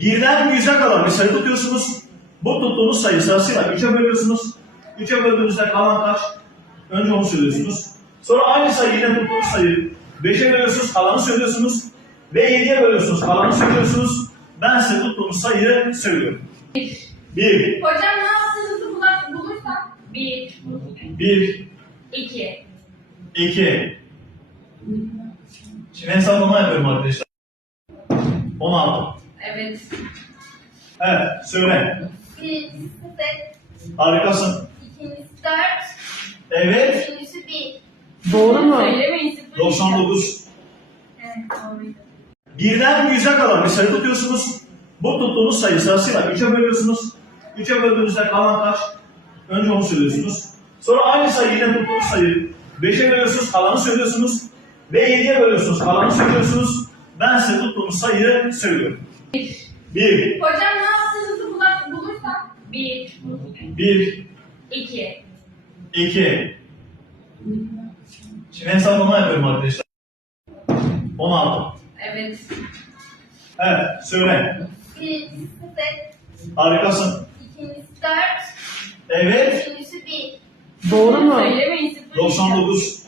Birden yüze kadar bir sayı tutuyorsunuz. Bu tuttuğunuz sayı sırasıyla 3'e bölüyorsunuz. 3'e böldüğünüzde kalan kaç? Önce onu söylüyorsunuz. Sonra aynı sayı yine tuttuğunuz sayı 5'e bölüyorsunuz, kalanı söylüyorsunuz. Ve 7'ye bölüyorsunuz, kalanı söylüyorsunuz. Ben size tuttuğunuz sayıyı söylüyorum. 1, Hocam ne yaptığınızı bulak- bulursak? 1, 1, 2, 2. Şimdi hesaplama yapıyorum arkadaşlar. 16. evet. Evet, söyle. Birincisi 8, Harikasın. ikincisi 4, Evet, üçüncüsü 1. Doğru mu? Söylemeyin sıfır. 99. Evet doğruydu. Birden yüze kadar bir sayı tutuyorsunuz. Bu tuttuğunuz sayı sırasıyla 3'e bölüyorsunuz. 3'e böldüğünüzde kalan kaç? Önce onu söylüyorsunuz. Sonra aynı sayı yine tuttuğunuz sayı 5'e bölüyorsunuz, kalanı söylüyorsunuz. Ve 7'ye bölüyorsunuz, kalanı söylüyorsunuz. Ben size tuttuğunuz sayıyı söylüyorum. 1, Hocam ne yaptığınızı bulursak? 1, 1, 2, 2. Şimdi hesaplama yapıyorum arkadaşlar. 16. evet. Evet, söyle. Birincisi 8, Harikasın. ikincisi 4, Evet, üçüncüsü 1. Doğru mu? Söylemeyin sıfır. 99.